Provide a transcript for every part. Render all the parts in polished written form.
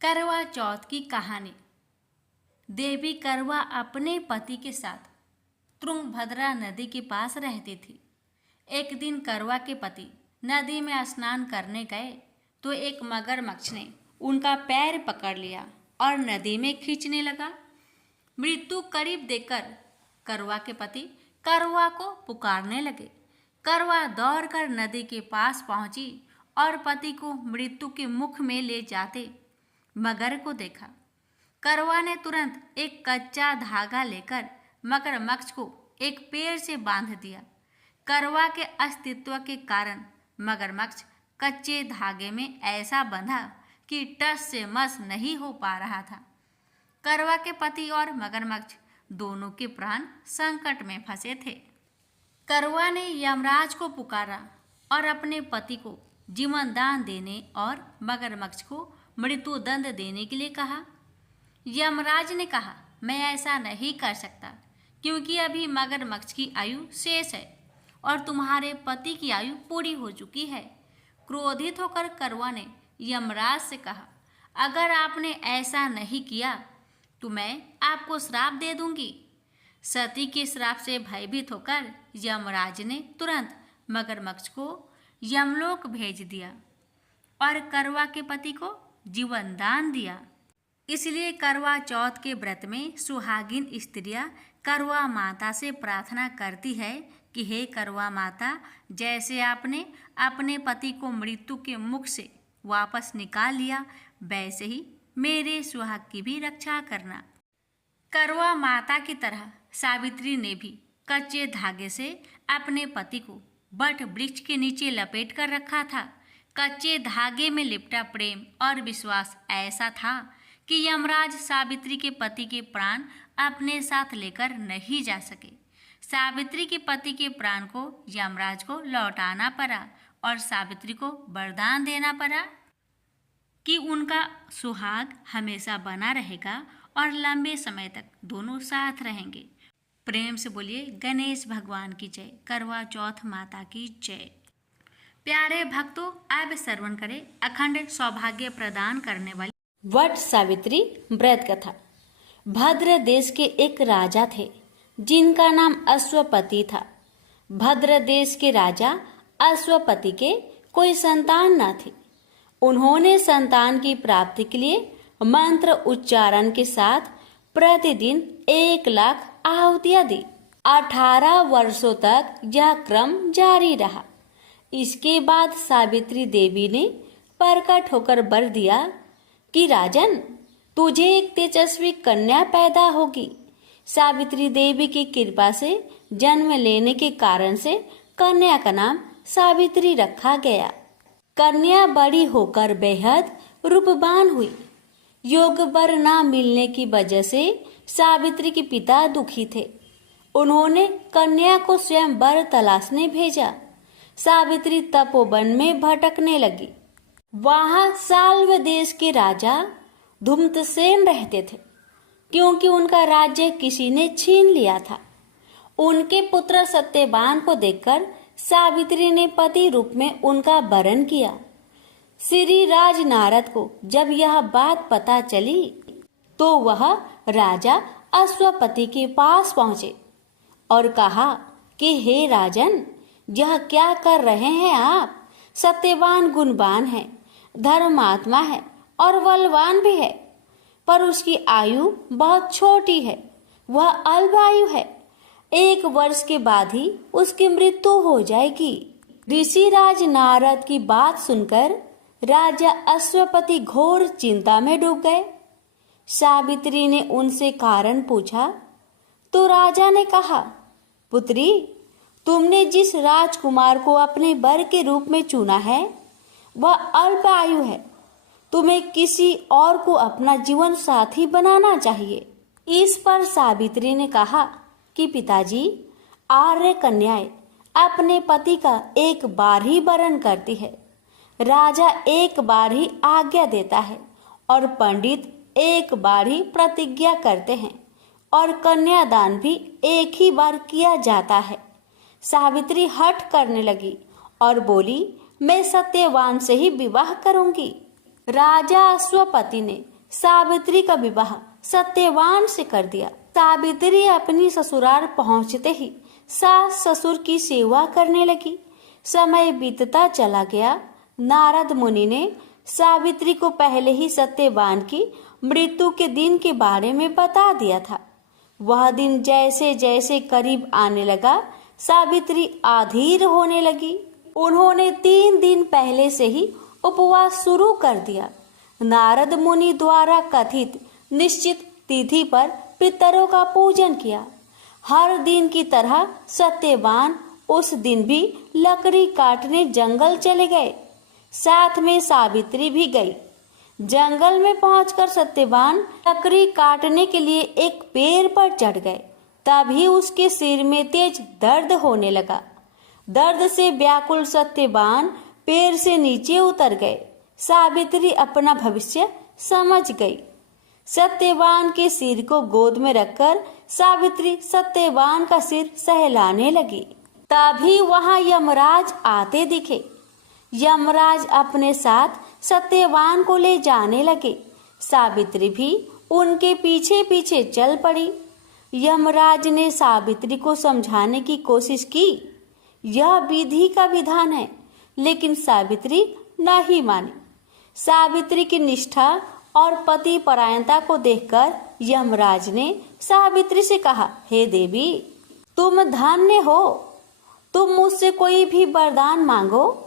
करवा चौथ की कहानी। देवी करवा अपने पति के साथ तुंगभद्रा नदी के पास रहती थी। एक दिन करवा के पति नदी में स्नान करने गए तो एक मगरमच्छ ने उनका पैर पकड़ लिया और नदी में खींचने लगा। मृत्यु करीब देखकर करवा के पति करवा को पुकारने लगे। करवा दौड़कर नदी के पास पहुंची और पति को मृत्यु के मुख में ले जाते मगर को देखा। करवा ने तुरंत एक कच्चा धागा लेकर मगरमच्छ को एक पेड़ से बांध दिया। करवा के अस्तित्व के कारण मगरमच्छ कच्चे धागे में ऐसा बंधा कि टस से मस नहीं हो पा रहा था। करवा के पति और मगरमच्छ दोनों के प्राण संकट में फंसे थे। करवा ने यमराज को पुकारा और अपने पति को जीवन दान देने और मगरमच्छ को मृत्यु दंड देने के लिए कहा। यमराज ने कहा, मैं ऐसा नहीं कर सकता क्योंकि अभी मगरमच्छ की आयु शेष है और तुम्हारे पति की आयु पूरी हो चुकी है। क्रोधित होकर करवा ने यमराज से कहा, अगर आपने ऐसा नहीं किया तो मैं आपको श्राप दे दूंगी। सती के श्राप से भयभीत होकर यमराज ने तुरंत मगरमच्छ को यमलोक भेज दिया और करवा के पति को जीवन दान दिया। इसलिए करवा चौथ के व्रत में सुहागिन स्त्रियां करवा माता से प्रार्थना करती है कि हे करवा माता, जैसे आपने अपने पति को मृत्यु के मुख से वापस निकाल लिया वैसे ही मेरे सुहाग की भी रक्षा करना। करवा माता की तरह सावित्री ने भी कच्चे धागे से अपने पति को बट वृक्ष के नीचे लपेट कर रखा था। कच्चे धागे में लिपटा प्रेम और विश्वास ऐसा था कि यमराज सावित्री के पति के प्राण अपने साथ लेकर नहीं जा सके। सावित्री के पति के प्राण को यमराज को लौटाना पड़ा और सावित्री को वरदान देना पड़ा कि उनका सुहाग हमेशा बना रहेगा और लंबे समय तक दोनों साथ रहेंगे। प्रेम से बोलिए गणेश भगवान की जय, करवा चौथ माता की जय। प्यारे भक्तों, अब श्रवण करें अखंड सौभाग्य प्रदान करने वाली वट सावित्री व्रत कथा। भद्र देश के एक राजा थे जिनका नाम अश्वपति था। भद्र देश के राजा अश्वपति के कोई संतान न थी। उन्होंने संतान की प्राप्ति के लिए मंत्र उच्चारण के साथ प्रतिदिन 1,00,000 आहुतियां दी। 18 वर्षों तक यह क्रम जारी रहा। इसके बाद सावित्री देवी ने प्रकट होकर वर दिया कि राजन, तुझे एक तेजस्वी कन्या पैदा होगी। सावित्री देवी की कृपा से जन्म लेने के कारण से कन्या का नाम सावित्री रखा गया। कन्या बड़ी होकर बेहद रूपवान हुई। योग वर न मिलने की वजह से सावित्री के पिता दुखी थे। उन्होंने कन्या को स्वयं वर तलाशने भेजा। सावित्री तपोवन में भटकने लगी। वहां साल्व देश के राजा धूम्रसेन रहते थे क्योंकि उनका राज्य किसी ने छीन लिया था। उनके पुत्र सत्यवान को देखकर सावित्री ने पति रूप में उनका वरण किया। श्री राज नारद को जब यह बात पता चली तो वह राजा अश्वपति के पास पहुंचे और कहा कि हे राजन, यह क्या कर रहे हैं आप? सत्यवान गुणवान है, धर्मात्मा है और बलवान भी है, पर उसकी आयु बहुत छोटी है। वह अल्पायु है। 1 वर्ष के बाद ही उसकी मृत्यु हो जाएगी। ऋषि राज नारद की बात सुनकर राजा अश्वपति घोर चिंता में डूब गए। सावित्री ने उनसे कारण पूछा तो राजा ने कहा, पुत्री, तुमने जिस राजकुमार को अपने वर के रूप में चुना है वह अल्प आयु है। तुम्हें किसी और को अपना जीवन साथी बनाना चाहिए। इस पर सावित्री ने कहा कि पिताजी, आर्य कन्याएं अपने पति का एक बार ही वरण करती है। राजा एक बार ही आज्ञा देता है और पंडित एक बार ही प्रतिज्ञा करते हैं और कन्यादान भी एक ही बार किया जाता है। सावित्री हठ करने लगी और बोली, मैं सत्यवान से ही विवाह करूंगी। राजा अश्वपति ने सावित्री का विवाह सत्यवान से कर दिया। सावित्री अपनी ससुराल पहुंचते ही सास ससुर की सेवा करने लगी। समय बीतता चला गया। नारद मुनि ने सावित्री को पहले ही सत्यवान की मृत्यु के दिन के बारे में बता दिया था। वह दिन जैसे जैसे करीब आने लगा, सावित्री अधीर होने लगी। उन्होंने 3 दिन पहले से ही उपवास शुरू कर दिया। नारद मुनि द्वारा कथित निश्चित तिथि पर पितरों का पूजन किया। हर दिन की तरह सत्यवान उस दिन भी लकड़ी काटने जंगल चले गए। साथ में सावित्री भी गई। जंगल में पहुंचकर सत्यवान लकड़ी काटने के लिए एक पेड़ पर चढ़ गए। तभी उसके सिर में तेज दर्द होने लगा। दर्द से व्याकुल सत्यवान पेड़ से नीचे उतर गए। सावित्री अपना भविष्य समझ गई। सत्यवान के सिर को गोद में रखकर सावित्री सत्यवान का सिर सहलाने लगी। तभी वहां यमराज आते दिखे। यमराज अपने साथ सत्यवान को ले जाने लगे। सावित्री भी उनके पीछे पीछे चल पड़ी। यमराज ने सावित्री को समझाने की कोशिश की। यह विधि का विधान है, लेकिन सावित्री नहीं मानी। सावित्री की निष्ठा और पति परायणता को देखकर यमराज ने सावित्री से कहा, हे देवी, तुम धन्य हो, तुम मुझसे कोई भी वरदान मांगो।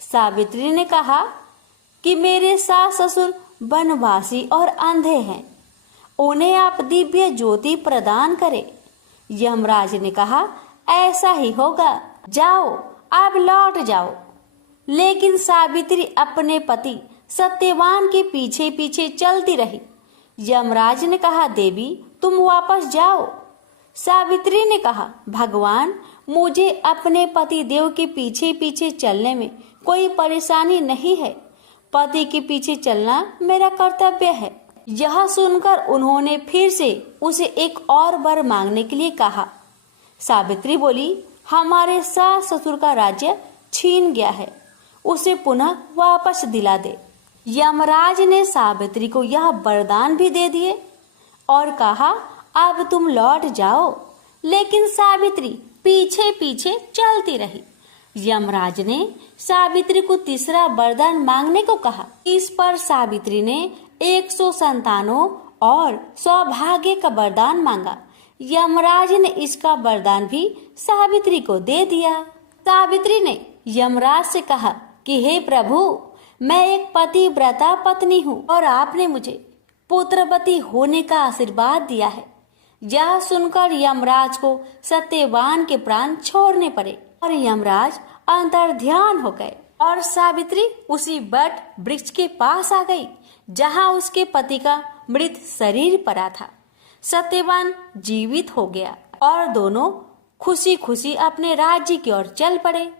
सावित्री ने कहा कि मेरे सास ससुर वनवासी और अंधे हैं, उन्हें आप दिव्य ज्योति प्रदान करें। यमराज ने कहा, ऐसा ही होगा, जाओ, आप लौट जाओ। लेकिन सावित्री अपने पति सत्यवान के पीछे पीछे चलती रही। यमराज ने कहा, देवी, तुम वापस जाओ। सावित्री ने कहा, भगवान, मुझे अपने पति देव के पीछे पीछे चलने में कोई परेशानी नहीं है। पति के पीछे चलना मेरा कर्तव्य है। यह सुनकर उन्होंने फिर से उसे एक और वर मांगने के लिए कहा। सावित्री बोली, हमारे सास ससुर का राज्य छीन गया है, उसे पुनः वापस दिला दे। यमराज ने सावित्री को यह वरदान भी दे दिए और कहा, अब तुम लौट जाओ। लेकिन सावित्री पीछे पीछे चलती रही। यमराज ने सावित्री को तीसरा वरदान मांगने को कहा। इस पर सावित्री ने 100 संतानों और सौभाग्य का वरदान मांगा। यमराज ने इसका वरदान भी सावित्री को दे दिया। सावित्री ने यमराज से कहा कि हे प्रभु, मैं एक पतिव्रता पत्नी हूँ और आपने मुझे पुत्रवती होने का आशीर्वाद दिया है। यह सुनकर यमराज को सत्यवान के प्राण छोड़ने पड़े और यमराज अंतर्ध्यान हो गए और सावित्री उसी वट वृक्ष के पास आ गई जहाँ उसके पति का मृत शरीर पड़ा था। सत्यवान जीवित हो गया और दोनों खुशी खुशी अपने राज्य की ओर चल पड़े।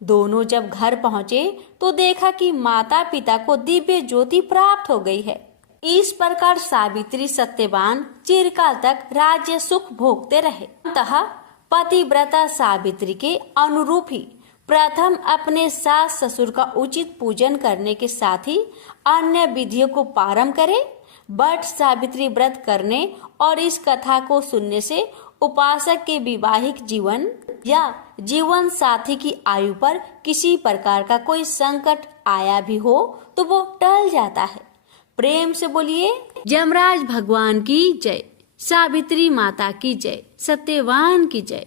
दोनों जब घर पहुंचे तो देखा कि माता पिता को दिव्य ज्योति प्राप्त हो गई है। इस प्रकार सावित्री सत्यवान चिरकाल तक राज्य सुख भोगते रहे। अतः पतिव्रता सावित्री के अनुरूप ही प्रथम अपने सास ससुर का उचित पूजन करने के साथ ही अन्य विधियों को पारंभ करे। बट सावित्री व्रत करने और इस कथा को सुनने से उपासक के वैवाहिक जीवन या जीवन साथी की आयु पर किसी प्रकार का कोई संकट आया भी हो तो वो टल जाता है। प्रेम से बोलिए, यमराज भगवान की जय, सावित्री माता की जय, सत्यवान की जय।